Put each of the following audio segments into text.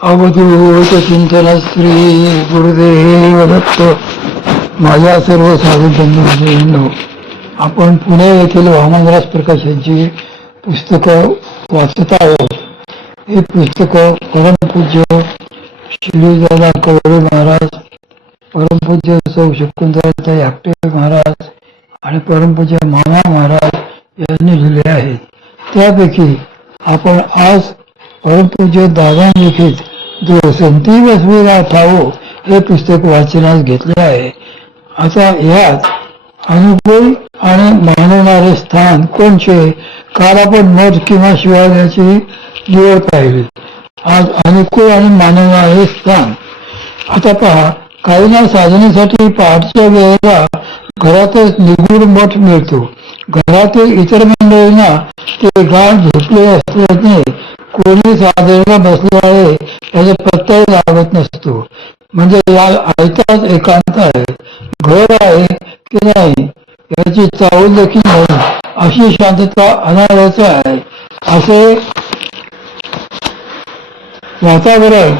अवधूत चिंतन श्री गुरुदेव दत्त. माझ्या सर्व साधू बंधूंनो, आपण पुणे येथील वामनराज प्रकाश यांची पुस्तकं वाचत आहोत. हे पुस्तक परमपूज्य श्रीदादा कवळे महाराज, परमपूज्य सौ शकुंतलाताई आपटे महाराज आणि परमपूज्य मामा महाराज यांनी लिहिले आहे. त्यापैकी आपण आज परमपूज्य दादा लिखित जो संती बसवेला ठावो हे पुस्तक वाचनास घेतले आहे. आता यात अनुकूल आणि मानवणारे स्थान कोणचे? काल आपण मठ किंवा शिवालयाची निवड पाहिली. आज अनुकूल आणि मानवणारे स्थान. आता पहा, काहींना साधनेसाठी पहाटच्या वेळेला घरातच निगूढ मठ मिळतो. घरातील इतर मंडळींना ते गाढ झोपले असल्याने कोणी साधनेला बसले आहे याचा पत्ताही लागत नसतो. म्हणजे या आयताच एकांत आहे, घर आहे की नाही याची चावल देखील नाही, अशी शांतता अनायास आहे. असे वातावरण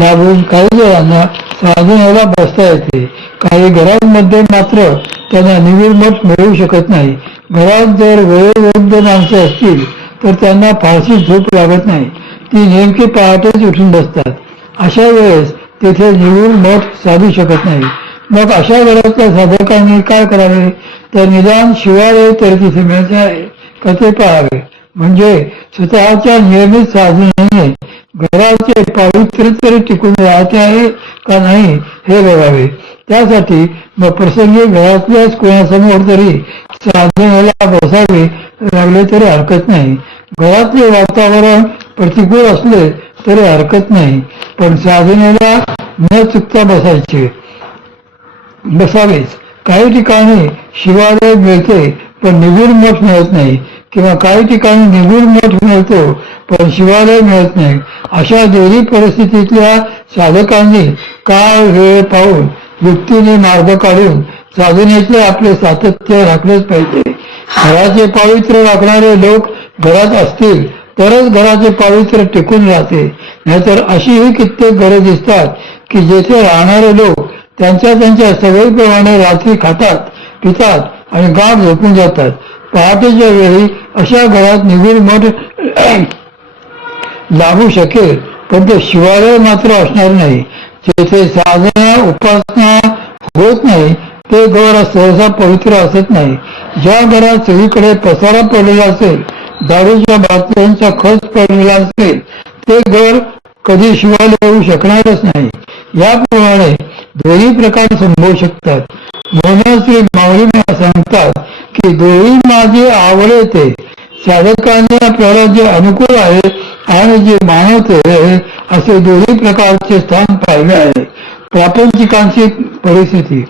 लाभून काही जणांना साधनेला बसता येते. काही घरांमध्ये मात्र त्यांना निगूढ मठ मिळू शकत नाही. घरात जर वयोवृद्ध माणसे असतील तर त्यांना फारशी झोप लागत नाही. ती नेमकी पहाटेच उठून बसतात. अशा वेळेस तेथे निगूढ मठ साधू शकत नाही. मग अशा घरातल्या साधकांनी काय करावे? तर निदान शिवालय तर तिथे मिळते आहे का ते पाहावे. म्हणजे स्वतःच्या नियमित साधनेने घराचे पावित्र्य तरी टिकून राहते आहे का नाही हे बघावे. त्यासाठी मग प्रसंगी घरातल्याच कोणासमोर तरी साधनेला बसावे लागले तरी हरकत नाही. घरातले वातावरण प्रतिकूल असले तरी हरकत नाही, पण साधनेला न चुकता बसावेच. काही ठिकाणी शिवालय मिळते पण निगूढ मठ मिळत नाही, किंवा काही ठिकाणी निगूढ मठ मिळतो पण शिवालय मिळत नाही. अशा दोन्ही परिस्थितीतल्या साधकांनी काळ वेळ पाहून युक्तीने मार्ग काढून साधनेतले आपले सातत्य राखलेच पाहिजे. घराचे पावित्र्य राखणारे लोक घरात असतील तरच घराचे पावित्र्य टिकून राहते. नाहीतर अशीही कित्येक घरे दिसतात की जेथे राहणारे लोक त्यांच्या सवयीप्रमाणे रात्री खातात पितात आणि गाढ झोपून जातात. पहाटेच्या वेळी अशा घरात निगूढ मठ लाभू शकेल, पण ते शिवालय मात्र असणार नाही. जेथे साधना उपासना होत नाही ते घर सहसा पवित्र असत नाही. ज्या घरात सगळीकडे पसारा पडलेला असेल, दारूच्या बाटल्यांचा खच पडलेला असेल, ते घर कधी शिवालय होऊ शकणारच नाही. याप्रमाणे दोन्ही प्रकार संभवू शकतात. म्हणून श्री माऊली सांगतात की दोन्ही माझे आवडे ते. साधकांनी आपल्याला जे अनुकूल आहे आणि जे मानवते असे दोन्ही प्रकारचे स्थान पाहिले आहे. प्रापंचिकांची परिस्थिती.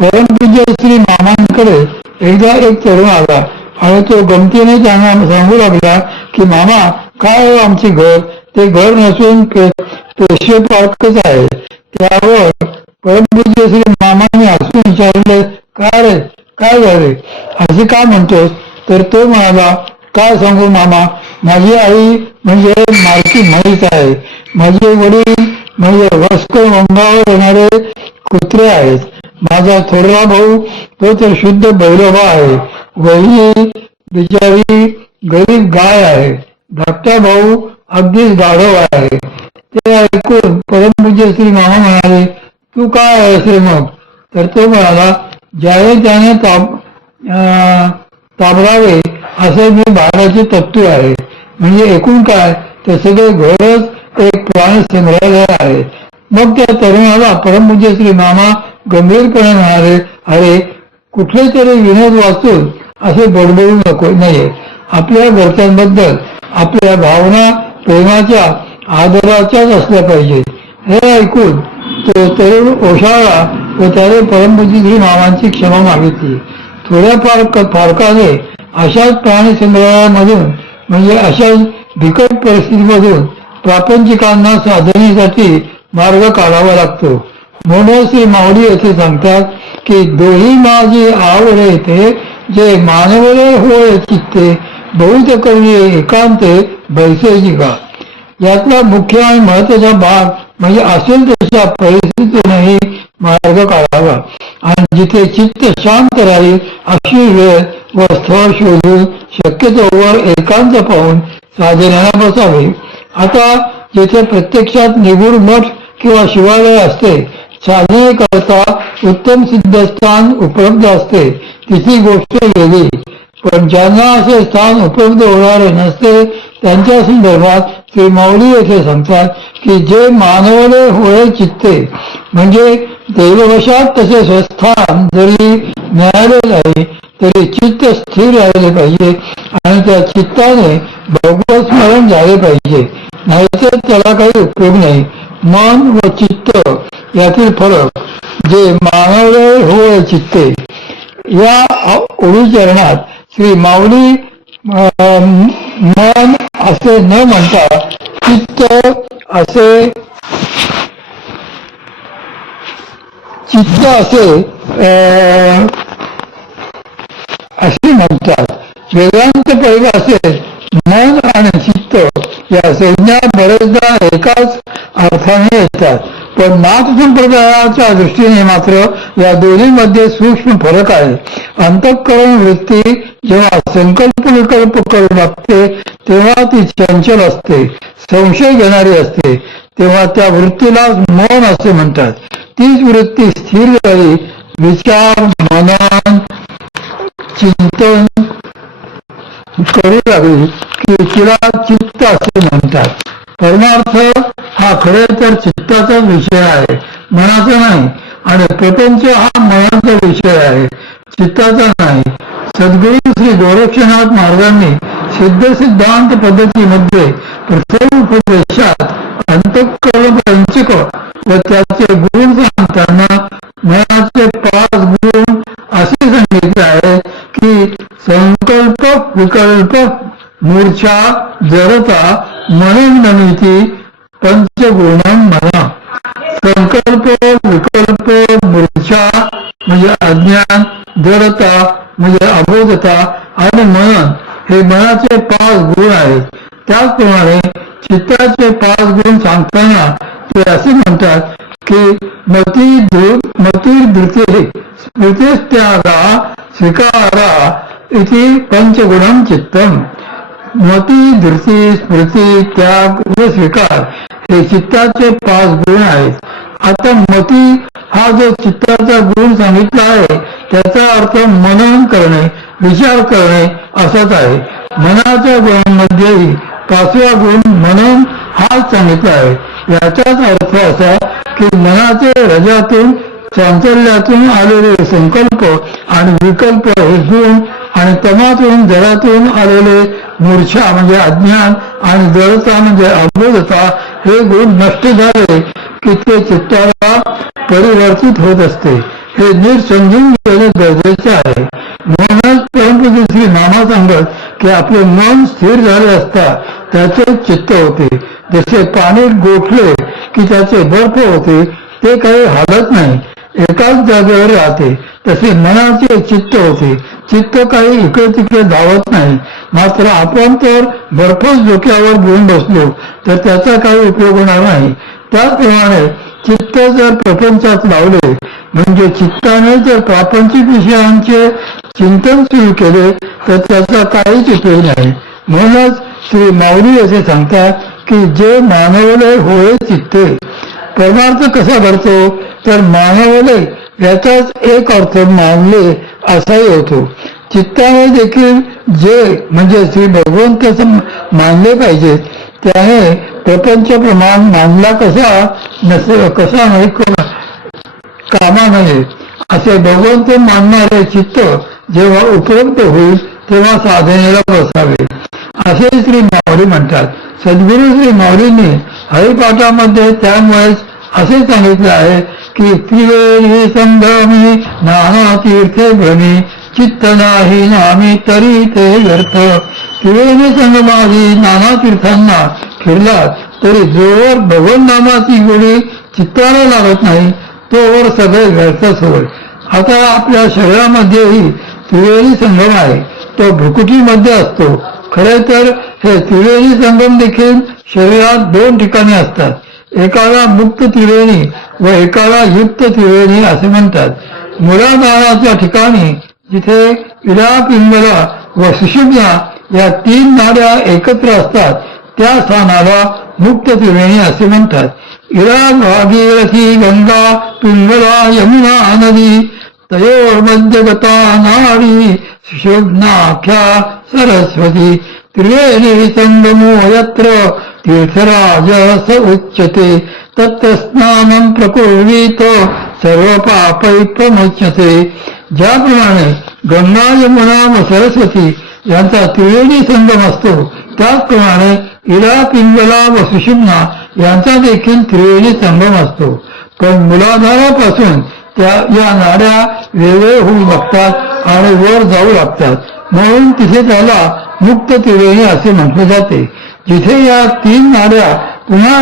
परमपूज्य श्री मामांकडे एकदा एक तरुण आला आणि तो गमतीने त्यांना सांगू लागला की मामा, काय आमचे घर? ते घर नसून पेशवे पार्कच आहे. त्यावर परमपूज्य श्री मामांनी हसून विचारले, काय रे, काय झाले, असे का म्हणतोस? तर तो म्हणाला, काय सांगू मामा, माझी आई म्हणजे मालकी म्हैस आहे. माझे वडील म्हणजे वस्कर अंगावर येणारे कुत्रे आहेत. माझा थोरला भाऊ तो तर शुद्ध बैलोबा आहे. वहिनी बिचारी गरीब गाय आहे. धाकटा भाऊ अगदीच गाढव आहे. ते ऐकून परमपूज्य श्री मामा म्हणाले, तू काय आहेस रे मग? तर तो म्हणाला, ज्याने त्याने ताबडावे असे मी भाड्याचे तत्तू आहे. म्हणजे एकूण काय, ते सगळे घरच एक प्राणी संग्रहालय आहे. मग त्या तरुणाला परमपूज्य श्री मामा गंभीरपणे म्हणाले, अरे कुठले तरी विनोद वाचून असे बडबडू नको नये. आपल्या घरच्यांबद्दल आपल्या भावना प्रेमाच्या आदराच्याच असल्या पाहिजेत. हे ऐकून तो तरुण ओशाळला व त्याने परमपूज्य श्री मामांची क्षमा मागितली. थोड्याफार फारकाने अशाच प्राणी संग्रहालयामधून म्हणजे अशाच बिकट परिस्थितीमधून प्रापंचिकांना साधनेसाठी मार्ग काढावा लागतो. म्हणून श्री माऊली येथे सांगतात की दोही माझी आवडे येते, जे मानवले होय चित्ते बहुत कवी एकांते बैसे जिगा. यातला मुख्य आणि महत्वाचा भाग म्हणजे असेल तशा परिस्थितीतूनही मार्ग काढावा आणि जिथे चित्त शांत राहील अशी वेळ व स्थळ शोधून शक्यतोवर एकांत पाहून साधनेला बसावे. आता जिथे प्रत्यक्षात निगूढ मठ किंवा शिवालय असते, साधने करता उत्तम सिद्धस्थान उपलब्ध असते, तिची गोष्ट वेगळी. पण ज्यांना असे स्थान उपलब्ध होणारे नसते त्यांच्या संदर्भात श्री माऊली येथे सांगतात की जे मानवले होय चित्ते, म्हणजे देववशात तसे स्वस्थान जरी मिळाले नाही तरी चित्त स्थिर राहिले पाहिजे आणि त्या चित्ताने भगवत स्मरण झाले पाहिजे, नाहीतर त्याला काही उपयोग नाही. मन व चित्त यातील फरक, जे मानवले होय चित्ते या ओळीचरणात श्री माऊली मन असे न म्हणता चित्त असे म्हणतात. वेदांत परिभाषेत मन आणि चित्त या संज्ञा बरेचदा एकाच अर्थाने येतात, पण नाथ संप्रदायाच्या दृष्टीने मात्र या दोन्हीमध्ये सूक्ष्म फरक आहे. अंतःकरण वृत्ती जेव्हा संकल्प विकल्प करू लागते तेव्हा ती चंचल असते, संशय घेणारी असते, तेव्हा त्या वृत्तीलाच मन असे म्हणतात. तीच वृत्ती स्थिर झाली, विचार मनन चिंतन करू लागली की तिला चित्त असे म्हणतात. परमार्थ हा खरे तर चित्ताचाच विषय आहे, मनाचा नाही, आणि प्रपंच हा मनाचा विषय आहे, चित्ताचा नाही. सद्गुरू श्री गोरक्षनाथ महाराजांनी सिद्ध सिद्धांत पद्धतीमध्ये प्रथम उपदेशात अंतःकरण पंचक व त्याचे गुण सांगताना मनाचे 5 गुण असे सांगितले आहे की संकल्प विकल्प मूर्छा जडता मनोनिमित्ती पंचगुणम मना. संकल्प विकल्प मूर्छा म्हणजे अज्ञान, जडता म्हणजे अबोधता आणि मनन हे मनाचे 5 गुण आहेत. त्याचप्रमाणे चित्ताचे 5 गुण सांगताना ते असे म्हणतात की मतिर्धृते स्मृतिस्त्यागा स्वीकारा इति पंचगुणम चित्तम. मती धृती स्मृती त्याग व स्वीकार हे चित्ताचे 5 गुण आहेत. आता मती हा जो चित्ताचा गुण सांगितला आहे त्याचा अर्थ मनन करणे, विचार करणे असाच आहे. मनाच्या गुणांमध्येही 5वा गुण मनन हाच सांगितला आहे. याचाच अर्थ असा की मनाचे रजातून चांचल्यातून आलेले संकल्प आणि विकल्प हे गुण आणि तमातून जडातून आलेले मूर्छा म्हणजे अज्ञान आणि जडता म्हणजे अबोधता हे गुण नष्ट झाले की ते चित्ताला परिवर्तित होत असते. हे नीट समजून घेणे गरजेचे आहे. म्हणूनच परमपूज्य श्री मामा सांगत की आपले मन स्थिर झाले असता त्याचे चित्त होते. जसे पाणी गोठले की त्याचे बर्फ होते, ते काही हालत नाही, एकाच जागेवर राहते. तसे मनाचे चित्त होते, चित्त काही इकडे तिकडे धावत नाही. मात्र आपण तर बर्फच डोक्यावर घेऊन बसलो तर त्याचा काही उपयोग होणार नाही. त्याचप्रमाणे चित्त जर प्रपंचात लावले म्हणजे चित्ताने जर प्रापंचिक विषयांचे चिंतन सुरू केले तर त्याचा काहीच उपयोग नाही. म्हणूनच श्री माऊली असे सांगतात की जे मानवले होय चित्ते. परमार्थ कसा घडतो तर मानवले याचाच एक अर्थ मानले असाही होतो. चित्ताने देखील जे म्हणजे श्री भगवंत मानले पाहिजेत त्याने प्रपंच प्रमाण मानला कसा नाही कामा नये. असे भगवंत मानणारे चित्त जेव्हा उपलब्ध होईल तेव्हा साधनेला बसावे असे श्री माऊली म्हणतात. सद्गुरू श्री माऊलींनी हरिपाठामध्ये त्यामुळेच असे सांगितले आहे की त्रिवेणी संगमी नाना तीर्थे भ्रमी चित्त नाही नामी तरी ते व्यर्थ. त्रिवेणी संगमादी नाना तीर्थांना फिरलात तरी जोवर भगवन नामाची गोडी चित्ताला लागत नाही तोवर सगळे व्यर्थच होय. आता आपल्या शरीरामध्येही त्रिवेणी संगम आहे. तो भ्रुकुटीमध्ये असतो, खरे तर हे त्रिवेणी संगम देखील शरीरात दोन ठिकाणी असतात. एकाला मुक्त त्रिवेणी व एकाला युक्त त्रिवेणी असे म्हणतात. मूलाधाराच्या ठिकाणी जिथे इडा, पिंगला व सुषुम्ना या तीन नाड्या एकत्र असतात त्या स्थानाला मुक्त त्रिवेणी असे म्हणतात. इडा भागीरथी गंगा पिंगला यमुना नदी तयोर्मध्यगता नाडी सुषुम्नाख्या सरस्वती त्रिवेणी संगमो यत्र तीर्थराज स उच्यते तत्र स्नानं प्रकुर्वीत सर्व पापै प्रमुच्यते. ज्याप्रमाणे गंगा, यमुना व सरस्वती यांचा त्रिवेणी संगम असतो त्याचप्रमाणे इडा, पिंगला व सुषुम्ना यांचा देखील त्रिवेणी संगम असतो. पण मूलाधारापासून या नाड्या वेगळे होऊ लागतात आणि वर जाऊ लागतात, म्हणून तिथे त्याला मुक्त त्रिवेणी असे म्हटले जाते. जिथे या तीन नाड्या पुन्हा